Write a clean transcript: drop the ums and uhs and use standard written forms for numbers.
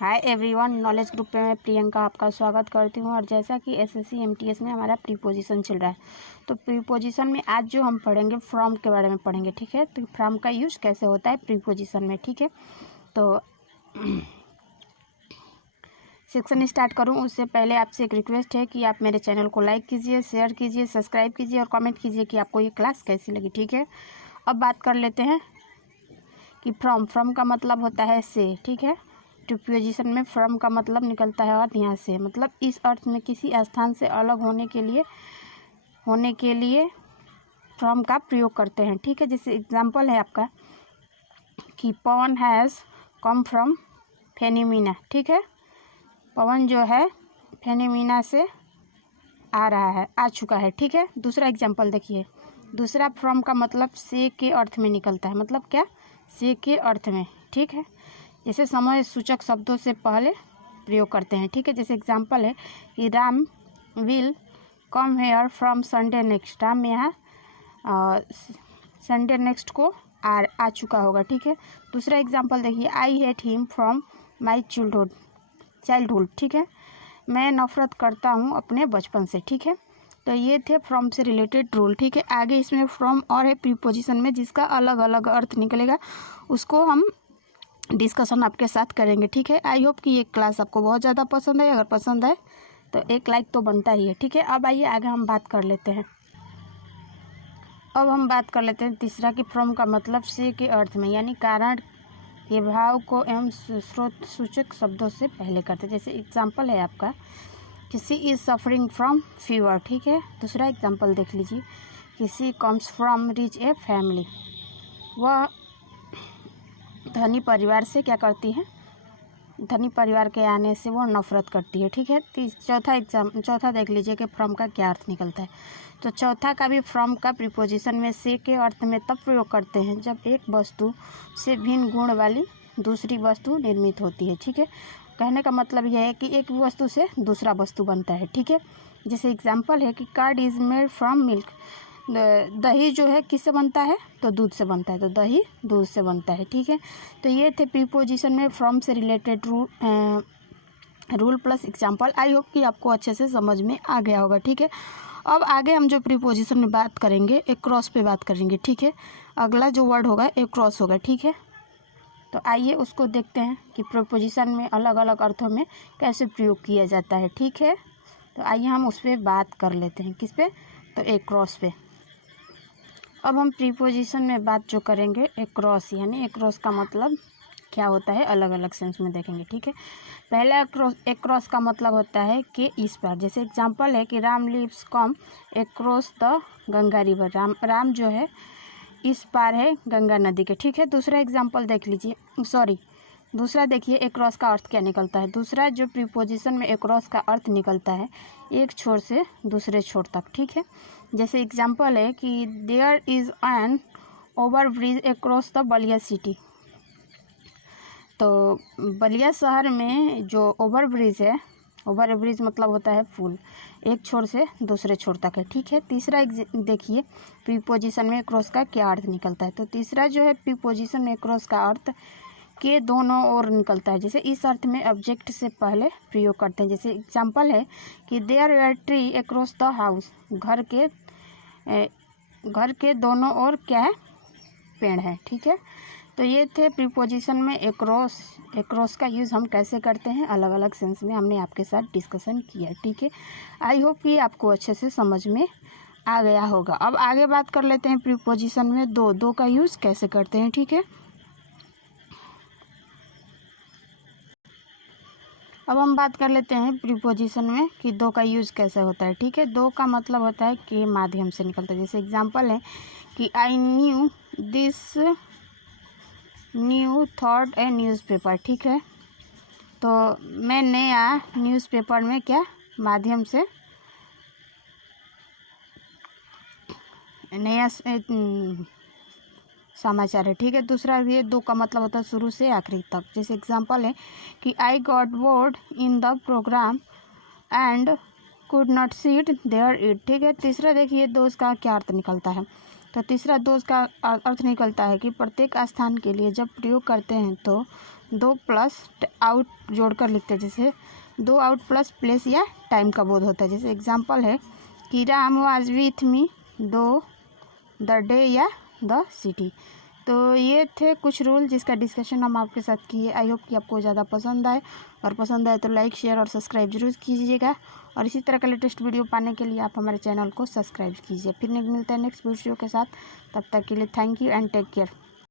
Hi everyone, knowledge group पे मैं प्रियंका आपका स्वागत करती हूँ। और जैसा कि एसएससी एमटीएस में हमारा प्रीपोजिशन चल रहा है, तो प्रीपोजिशन में आज जो हम पढ़ेंगे फ्रॉम के बारे में पढ़ेंगे। ठीक है, तो फ्रॉम का यूज कैसे होता है प्रीपोजिशन में। ठीक है, तो सेक्शन स्टार्ट करूँ उससे पहले आपसे एक रिक्वेस्ट है कि आप मेरे चैनल को लाइक कीजिए, शेयर कीजिए, सब्सक्राइब कीजिए और कमेंट कीजिए कि आपको ये क्लास कैसी लगी। ठीक है, अब बात कर लेते हैं कि फ्रॉम का मतलब होता है से। ठीक है, प्रीपोजिशन में फ्रॉम का मतलब निकलता है और यहाँ से, मतलब इस अर्थ में किसी स्थान से अलग होने के लिए फ्रॉम का प्रयोग करते हैं। ठीक है, जैसे एग्जांपल है आपका कि पवन हैज़ कम फ्रॉम फेनीमीना। ठीक है, पवन जो है फेनीमीना से आ चुका है। ठीक है, दूसरा एग्जांपल देखिए। दूसरा फ्रॉम का मतलब से के अर्थ में निकलता है। मतलब क्या? से के अर्थ में। ठीक है, जैसे समय सूचक शब्दों से पहले प्रयोग करते हैं। ठीक है, जैसे एग्जांपल है कि Ram will come here from Sunday next. Ram यहाँ संडे नेक्स्ट को आ चुका होगा। ठीक है, दूसरा एग्जांपल देखिए, I hate him from my childhood. ठीक है, मैं नफरत करता हूँ अपने बचपन से। ठीक है, तो ये थे फ्रॉम से रिलेटेड रूल। ठीक है, आगे इसमें फ्रॉम और है प्रीपोजिशन में, जिसका अलग अलग अर्थ निकलेगा, उसको हम डिस्कशन आपके साथ करेंगे। ठीक है, आई होप कि ये क्लास आपको बहुत ज़्यादा पसंद है। अगर पसंद है तो एक लाइक तो बनता ही है। ठीक है, अब आइए आगे हम बात कर लेते हैं। अब हम बात कर लेते हैं तीसरा कि फ्रॉम का मतलब से के अर्थ में, यानी कारण के भाव को एवं स्रोत सूचक शब्दों से पहले करते हैं। जैसे एग्जाम्पल है आपका, किसी इज सफरिंग फ्रॉम फीवर। ठीक है, दूसरा एग्जाम्पल देख लीजिए, किसी comes from rich a family. वह धनी परिवार से क्या करती है? धनी परिवार के आने से वो नफरत करती है। ठीक है, चौथा देख लीजिए कि फ्रॉम का क्या अर्थ निकलता है। तो चौथा का भी फ्रॉम का प्रीपोजिशन में से के अर्थ में तब प्रयोग करते हैं जब एक वस्तु से भिन्न गुण वाली दूसरी वस्तु निर्मित होती है। ठीक है, कहने का मतलब यह है कि एक वस्तु से दूसरा वस्तु बनता है। ठीक है, जैसे एग्जाम्पल है कि curd is made from milk. दही जो है किससे बनता है? तो दूध से बनता है, तो दही दूध से बनता है। ठीक है, तो ये थे प्रीपोजिशन में फ्रॉम से related rule plus example. I hope कि आपको अच्छे से समझ में आ गया होगा। ठीक है, अब आगे हम जो प्रीपोजिशन में बात करेंगे एक्रॉस पे बात करेंगे। ठीक है, अगला जो वर्ड होगा एक्रॉस होगा। ठीक है, तो आइए उसको देखते हैं कि प्रीपोजिशन में अलग अलग अर्थों में कैसे प्रयोग किया जाता है। ठीक है, तो आइए हम उस पर बात कर लेते हैं। किस पे? तो एक्रॉस पे। अब हम प्रीपोजिशन में बात जो करेंगे एक्रॉस, यानी एक्रॉस का मतलब क्या होता है, अलग अलग सेंस में देखेंगे। ठीक है, पहला एक्रॉस का मतलब होता है कि इस पार। जैसे एग्जांपल है कि Ram lives come across the Ganga river. Ram जो है इस पार है गंगा नदी के। ठीक है, दूसरा एग्जांपल देख लीजिए, दूसरा देखिए एक्रॉस का अर्थ क्या निकलता है। दूसरा जो प्रीपोजिशन में एक्रॉस का अर्थ निकलता है एक छोर से दूसरे छोर तक। ठीक है, जैसे एग्जांपल है कि there is an over bridge across the Ballia city. तो बलिया शहर में जो ओवर ब्रिज है, ओवर ब्रिज मतलब होता है पुल, एक छोर से दूसरे छोर तक है। ठीक है, तीसरा देखिए प्रीपोजिशन में एक्रॉस का क्या अर्थ निकलता है। तो तीसरा जो है प्रीपोजिशन में एक्रॉस का अर्थ के दोनों ओर निकलता है। जैसे इस अर्थ में ऑब्जेक्ट से पहले प्रयोग करते हैं। जैसे एग्जांपल है कि there are tree across the house. घर के दोनों ओर क्या है? पेड़ है। ठीक है, तो ये थे प्रीपोजिशन में एक्रॉस का यूज़ हम कैसे करते हैं, अलग अलग सेंस में हमने आपके साथ डिस्कशन किया। ठीक है, आई होप कि आपको अच्छे से समझ में आ गया होगा। अब आगे बात कर लेते हैं प्रीपोजिशन में दो का यूज़ कैसे करते हैं। ठीक है, अब हम बात कर लेते हैं प्रीपोजिशन में कि दो का यूज़ कैसे होता है। ठीक है, दो का मतलब होता है के माध्यम से निकलता है। जैसे एग्जांपल है कि I knew this new thought a newspaper. ठीक है, तो मैं नया न्यूज़पेपर में क्या माध्यम से नया समाचार है। ठीक है, दूसरा ये दो का मतलब होता है शुरू से आखिरी तक। जैसे एग्जांपल है कि I got bored in the program and could not sit there it. ठीक है, तीसरा देखिए दो का क्या अर्थ निकलता है। तो तीसरा दोष का अर्थ निकलता है कि प्रत्येक स्थान के लिए जब प्रयोग करते हैं तो 2 प्लस आउट जोड़कर लिखते हैं। जैसे 2 आउट प्लस प्लेस या टाइम का बोध होता है। जैसे एग्जांपल है कि राम वाज विथ मी दो द डे या द सिटी। तो ये थे कुछ रूल जिसका डिस्कशन हम आपके साथ किए। आई होप कि आपको ज़्यादा पसंद आए, और पसंद आए तो लाइक शेयर और सब्सक्राइब जरूर कीजिएगा। और इसी तरह का लेटेस्ट वीडियो पाने के लिए आप हमारे चैनल को सब्सक्राइब कीजिए। फिर मिलते हैं नेक्स्ट वीडियो के साथ। तब तक के लिए thank you and take care.